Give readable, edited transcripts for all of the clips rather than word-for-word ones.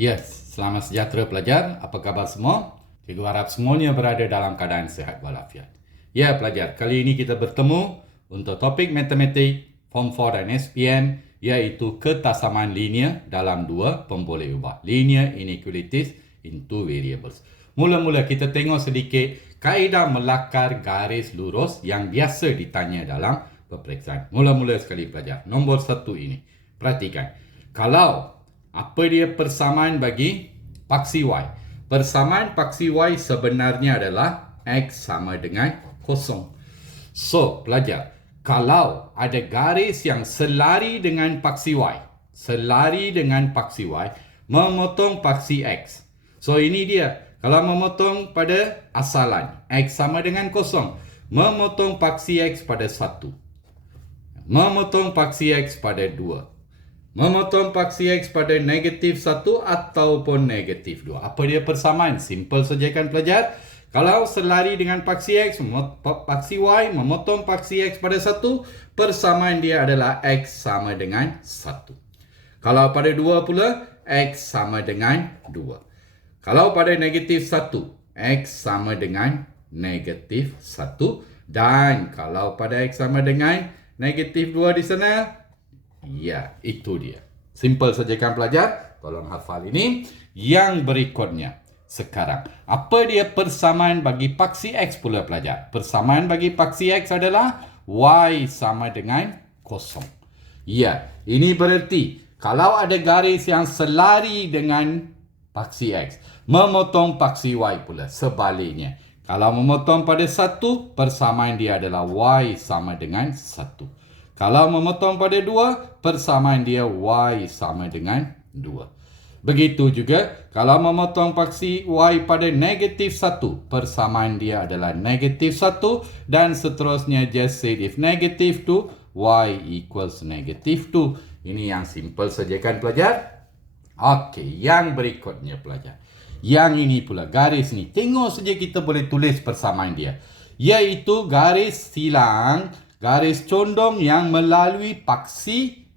Yes, selamat sejahtera pelajar. Apa khabar semua? Cikgu harap semuanya berada dalam keadaan sihat walafiat. Ya pelajar, kali ini kita bertemu untuk topik matematik Form 4 dan SPM, iaitu ketasamaan linear dalam dua pemboleh ubah. Linear inequalities in two variables. Mula-mula kita tengok sedikit kaedah melakar garis lurus yang biasa ditanya dalam peperiksaan. Mula-mula sekali pelajar. Nombor 1 ini. Perhatikan. Kalau apa dia persamaan bagi paksi Y? Persamaan paksi Y sebenarnya adalah X sama dengan kosong. So, pelajar, kalau ada garis yang selari dengan paksi Y, memotong paksi X. So, ini dia. Kalau memotong pada asalan, X sama dengan kosong. Memotong paksi X pada 1. Memotong paksi X pada 2. Memotong paksi X pada negatif 1 ataupun negatif 2. Apa dia persamaan? Simple saja kan pelajar. Kalau selari dengan paksi X, paksi Y memotong paksi X pada 1, persamaan dia adalah X sama dengan 1. Kalau pada 2 pula, X sama dengan 2. Kalau pada negatif 1, X sama dengan negatif 1. Dan kalau pada X sama dengan negatif 2 di sana, ya, itu dia. Simple saja kan pelajar? Tolong hafal ini. Yang berikutnya. Sekarang, apa dia persamaan bagi paksi X pula pelajar? Persamaan bagi paksi X adalah Y sama dengan kosong. Ya, ini berarti kalau ada garis yang selari dengan paksi X, memotong paksi Y pula. Sebaliknya, kalau memotong pada 1, persamaan dia adalah Y sama dengan 1. Kalau memotong pada 2, persamaan dia Y sama dengan 2. Begitu juga, kalau memotong paksi Y pada negatif 1, persamaan dia adalah negatif 1. Dan seterusnya, just say if negative 2, Y equals negatif 2. Ini yang simple saja kan pelajar? Okey, yang berikutnya pelajar. Yang ini pula, garis ni. Tengok saja kita boleh tulis persamaan dia. Iaitu garis silang, garis condong yang melalui paksi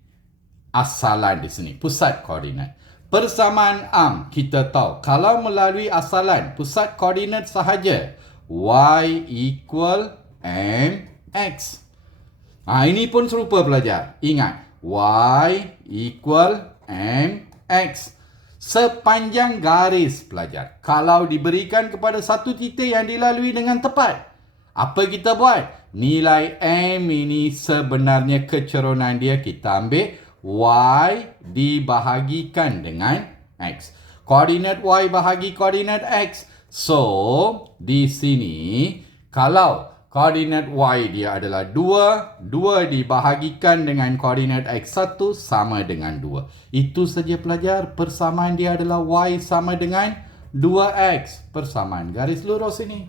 asalan di sini, pusat koordinat. Persamaan kita tahu, kalau melalui asalan, pusat koordinat sahaja, Y equal MX. Ini pun serupa pelajar. Ingat, Y equal MX. Sepanjang garis pelajar, kalau diberikan kepada satu titik yang dilalui dengan tepat, apa kita buat? Nilai M ini sebenarnya keceronan dia, kita ambil Y dibahagikan dengan X. Koordinat Y bahagi koordinat X. So, di sini, kalau koordinat Y dia adalah 2, 2 dibahagikan dengan koordinat X1 sama dengan 2. Itu saja pelajar, persamaan dia adalah Y sama dengan 2X. Persamaan garis lurus ini.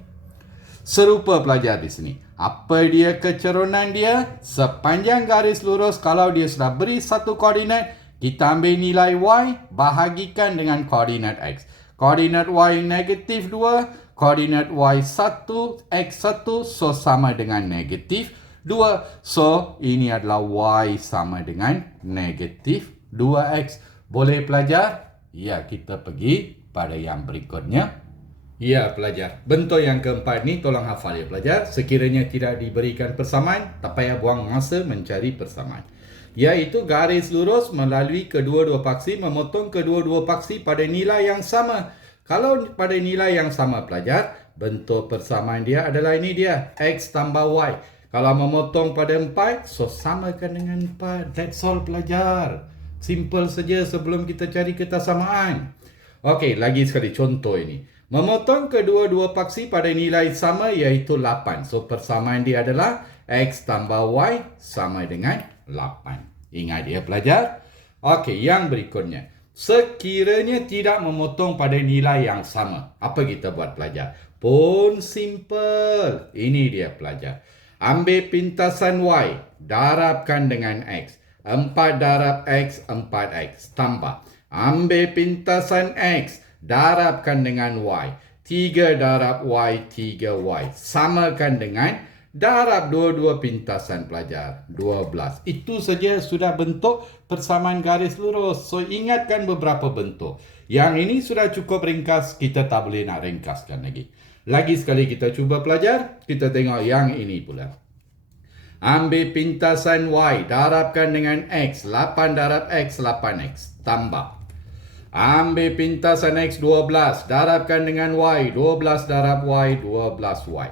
Serupa pelajar di sini. Apa dia keceronan dia? Sepanjang garis lurus, kalau dia sudah beri satu koordinat, kita ambil nilai Y, bahagikan dengan koordinat X. Koordinat Y negatif 2, koordinat Y1, X1, so sama dengan negatif 2. So, ini adalah Y sama dengan negatif 2X. Boleh pelajar? Ya, kita pergi pada yang berikutnya. Ya pelajar, bentuk yang keempat ni tolong hafal ya pelajar. Sekiranya tidak diberikan persamaan, tak payah buang masa mencari persamaan. Iaitu garis lurus melalui kedua-dua paksi, memotong kedua-dua paksi pada nilai yang sama. Kalau pada nilai yang sama pelajar, bentuk persamaan dia adalah ini dia, X tambah Y. Kalau memotong pada 4, so samakan dengan 4. That's all pelajar. Simple saja sebelum kita cari ketasamaan. Okey, lagi sekali contoh ini. Memotong kedua-dua paksi pada nilai sama iaitu 8. So, persamaan dia adalah X tambah Y sama dengan 8. Ingat ya pelajar? Okey, yang berikutnya. Sekiranya tidak memotong pada nilai yang sama, apa kita buat pelajar? Pun simple. Ini dia pelajar. Ambil pintasan Y, darabkan dengan X. 4 darab X, 4X. Tambah. Ambil pintasan X, darabkan dengan Y. 3 darab Y, 3Y. Samakan dengan darab dua-dua pintasan pelajar, 12. Itu saja sudah bentuk persamaan garis lurus. So, ingatkan beberapa bentuk. Yang ini sudah cukup ringkas, kita tak boleh nak ringkaskan lagi. Lagi sekali kita cuba pelajar, kita tengok yang ini pula. Ambil pintasan Y, darabkan dengan X, 8 darab X, 8X, tambah. Ambil pintasan X 12, darabkan dengan Y, 12 darab Y, 12Y.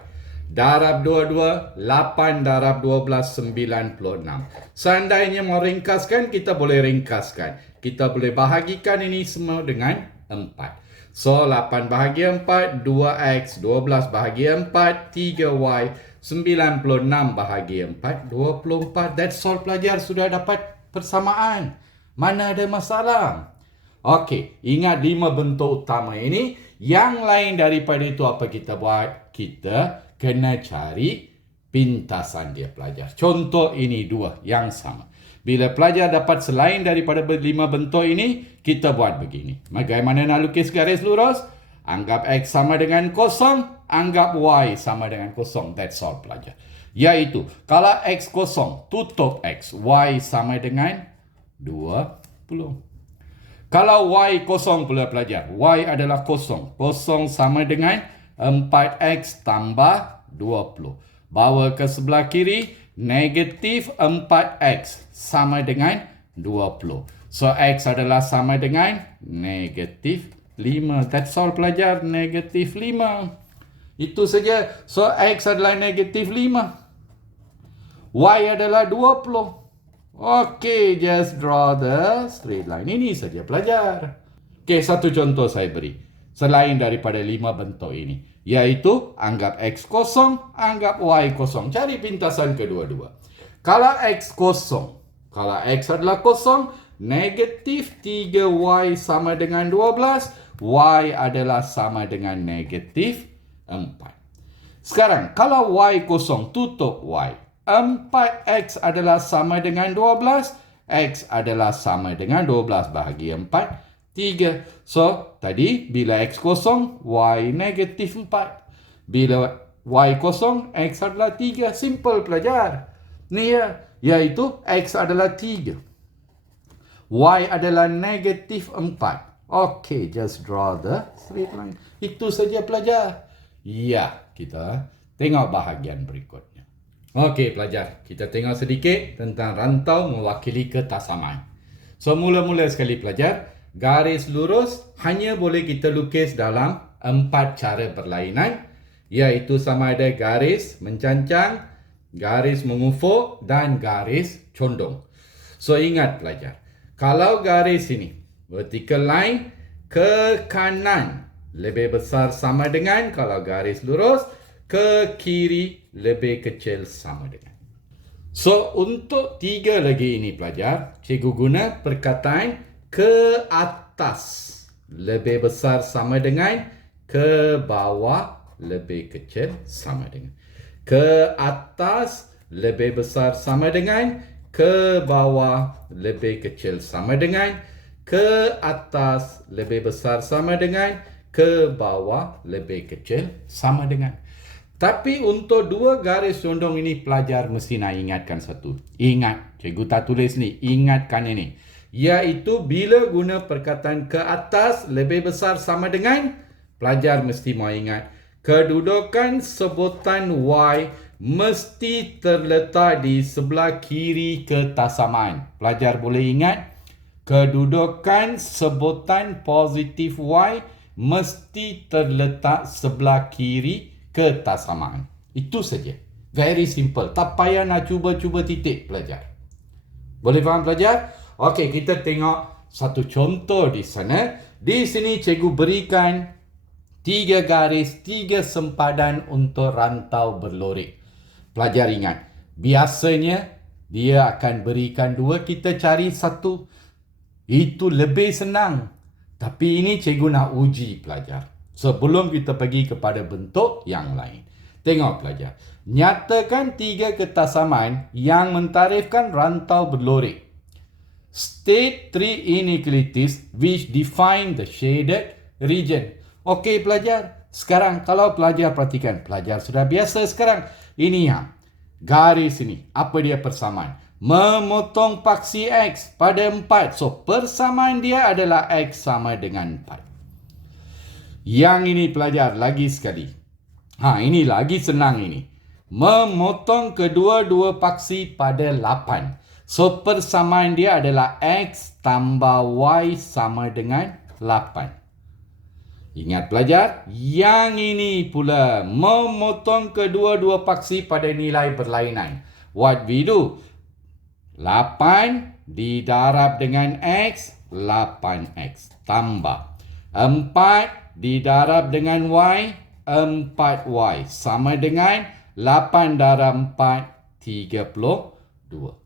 Darab 22, 8 darab 12, 96. Seandainya mau ringkaskan, kita boleh ringkaskan. Kita boleh bahagikan ini semua dengan 4. So, 8 bahagi 4, 2X, 12 bahagi 4, 3Y, 96 bahagi 4, 24. That's all pelajar, sudah dapat persamaan. Mana ada masalah? Okey, ingat 5 bentuk utama ini. Yang lain daripada itu apa kita buat? Kita kena cari pintasan dia pelajar. Contoh ini 2 yang sama. Bila pelajar dapat selain daripada 5 bentuk ini, kita buat begini. Bagaimana nak lukis garis lurus? Anggap X sama dengan 0, anggap Y sama dengan 0. That's all pelajar. Iaitu, kalau X 0, tutup X. Y sama dengan 20. Kalau Y 0 pula pelajar. Y adalah 0. 0 sama dengan 4X tambah 20. Bawa ke sebelah kiri, negatif 4X sama dengan 20. So, X adalah sama dengan negatif 5. That's all pelajar, negatif 5. Itu saja. So, X adalah negatif 5. Y adalah 20. Okay, just draw the straight line. Ini saja pelajar. Okay, satu contoh saya beri. Selain daripada 5 bentuk ini. Iaitu, anggap X 0, anggap Y 0. Cari pintasan kedua-dua. Kalau X 0, kalau X adalah 0, negatif 3Y sama dengan 12. Y adalah sama dengan negatif 4. Sekarang, kalau Y 0, tutup Y. 4X adalah sama dengan 12. X adalah sama dengan 12 bahagi 4. 3. So, tadi bila X 0, Y negatif 4. Bila Y 0, X adalah 3. Simple pelajar. Ni ya. Iaitu X adalah 3. Y adalah negatif 4. Okay, just draw the straight line. Itu saja pelajar. Ya, kita tengok bahagian berikutnya. Okey pelajar, kita tengok sedikit tentang rantau mewakili ketasamaan. So, mula-mula sekali pelajar, garis lurus hanya boleh kita lukis dalam 4 cara berlainan, iaitu sama ada garis mencancang, garis mengufuk dan garis condong. So, ingat pelajar, kalau garis ini, vertical line ke kanan lebih besar sama dengan kalau garis lurus, ke kiri lebih kecil sama dengan. So, untuk 3 lagi ini pelajar, cikgu guna perkataan ke atas lebih besar sama dengan, ke bawah lebih kecil sama dengan. Ke atas lebih besar sama dengan, ke bawah lebih kecil sama dengan, ke atas lebih besar sama dengan, ke bawah lebih kecil sama dengan. Tapi untuk 2 garis condong ini pelajar mesti nak ingatkan satu. Ingat, cikgu tak tulis ni, ingatkan ini. Iaitu bila guna perkataan ke atas lebih besar sama dengan, pelajar mesti mau ingat, kedudukan sebutan Y mesti terletak di sebelah kiri ketasamaan. Pelajar boleh ingat, kedudukan sebutan positif Y mesti terletak sebelah kiri ketasamaan. Itu saja. Very simple. Tak payah nak cuba-cuba titik pelajar. Boleh faham pelajar? Okey, kita tengok satu contoh di sana. Di sini cikgu berikan 3 garis, 3 sempadan untuk rantau berlorik. Pelajar ingat, biasanya dia akan berikan 2, kita cari 1. Itu lebih senang. Tapi ini cikgu nak uji pelajar. Sebelum kita pergi kepada bentuk yang lain. Tengok pelajar. Nyatakan 3 ketasamaan yang mentarifkan rantau berlorik. State 3 inequalities which define the shaded region. Okey pelajar. Sekarang kalau pelajar perhatikan, pelajar sudah biasa sekarang. Ini garis ini. Apa dia persamaan? Memotong paksi X pada 4. So, persamaan dia adalah X sama dengan 4. Yang ini pelajar lagi sekali. Ini lagi senang ini. Memotong kedua-dua paksi pada 8. So, persamaan dia adalah X tambah Y sama dengan 8. Ingat pelajar, yang ini pula memotong kedua-dua paksi pada nilai berlainan. What we do? 8 didarab dengan X, 8X. Tambah 4 didarab dengan Y, 4Y. Sama dengan 8 darab 4, 32.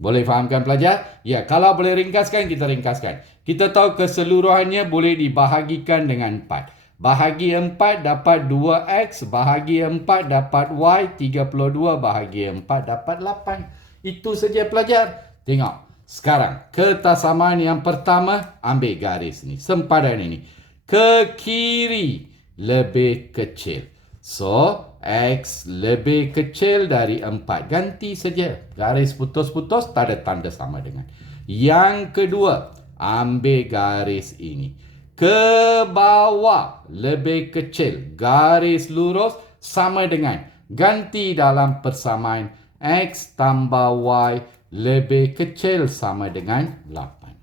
Boleh fahamkan pelajar? Ya, kalau boleh ringkaskan, kita ringkaskan. Kita tahu keseluruhannya boleh dibahagikan dengan 4. Bahagi 4 dapat 2X, bahagi 4 dapat Y, 32 bahagi 4 dapat 8. Itu saja pelajar. Tengok. Sekarang, kesamaan yang pertama, ambil garis ni, sempadan ini. Ke kiri lebih kecil. So, X lebih kecil dari 4. Ganti saja. Garis putus-putus, tak ada tanda sama dengan. Yang kedua, ambil garis ini. Ke bawah lebih kecil. Garis lurus sama dengan. Ganti dalam persamaan. X tambah Y lebih kecil sama dengan 8.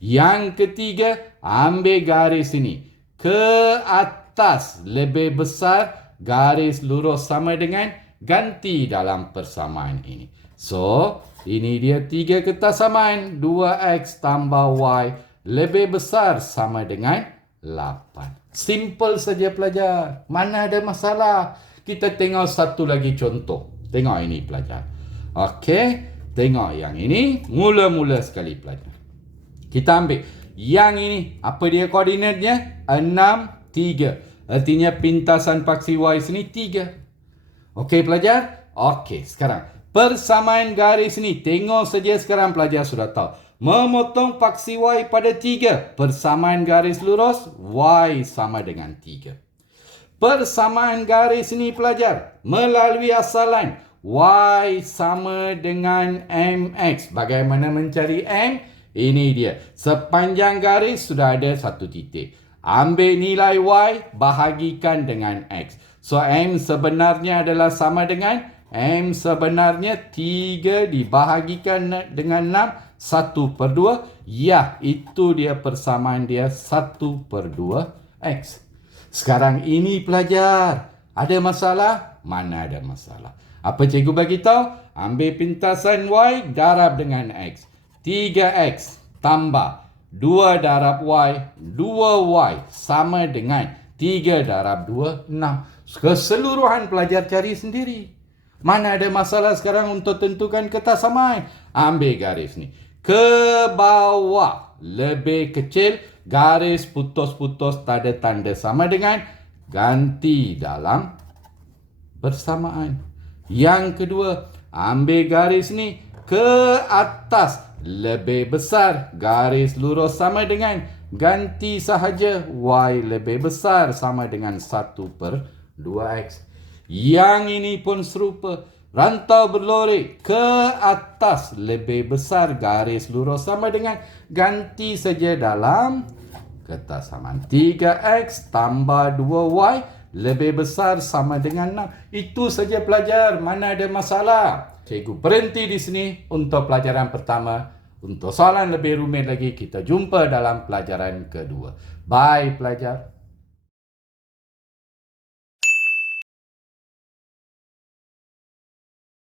Yang ketiga, ambil garis ini. Ke atas lebih besar. Garis lurus sama dengan, ganti dalam persamaan ini. So, ini dia 3 kesamaan. 2X tambah Y lebih besar sama dengan 8. Simple saja pelajar. Mana ada masalah. Kita tengok satu lagi contoh. Tengok ini pelajar. Okey. Tengok yang ini. Mula-mula sekali pelajar. Kita ambil. Yang ini. Apa dia koordinatnya? 6, 3. Artinya pintasan paksi Y sini 3. Okey pelajar? Okey, sekarang persamaan garis ni. Tengok saja sekarang pelajar sudah tahu. Memotong paksi Y pada 3. Persamaan garis lurus, Y sama dengan 3. Persamaan garis ni pelajar. Melalui asalan, Y sama dengan MX. Bagaimana mencari M? Ini dia. Sepanjang garis sudah ada satu titik. Ambil nilai Y, bahagikan dengan X. So, M sebenarnya adalah sama dengan, M sebenarnya 3 dibahagikan dengan 6, 1/2. Ya, itu dia persamaan dia 1/2 X. Sekarang ini pelajar. Ada masalah? Mana ada masalah. Apa cikgu bagi tahu? Ambil pintasan Y, darab dengan X. 3X tambah 2 darab Y, 2Y sama dengan 3 darab 2, 6. Keseluruhan pelajar cari sendiri. Mana ada masalah sekarang untuk tentukan kesamaan. Ambil garis ni. Ke bawah lebih kecil. Garis putus-putus tak ada tanda sama dengan. Ganti dalam persamaan. Yang kedua, ambil garis ni. Ke atas lebih besar. Garis lurus sama dengan. Ganti sahaja. Y lebih besar sama dengan 1/2X. Yang ini pun serupa. Rantau berlori ke atas lebih besar. Garis lurus sama dengan. Ganti saja dalam kesamaan. 3X tambah 2Y lebih besar sama dengan 6. Itu saja pelajar. Mana ada masalah. Cikgu berhenti di sini untuk pelajaran pertama. Untuk soalan lebih rumit lagi, kita jumpa dalam pelajaran kedua. Bye pelajar.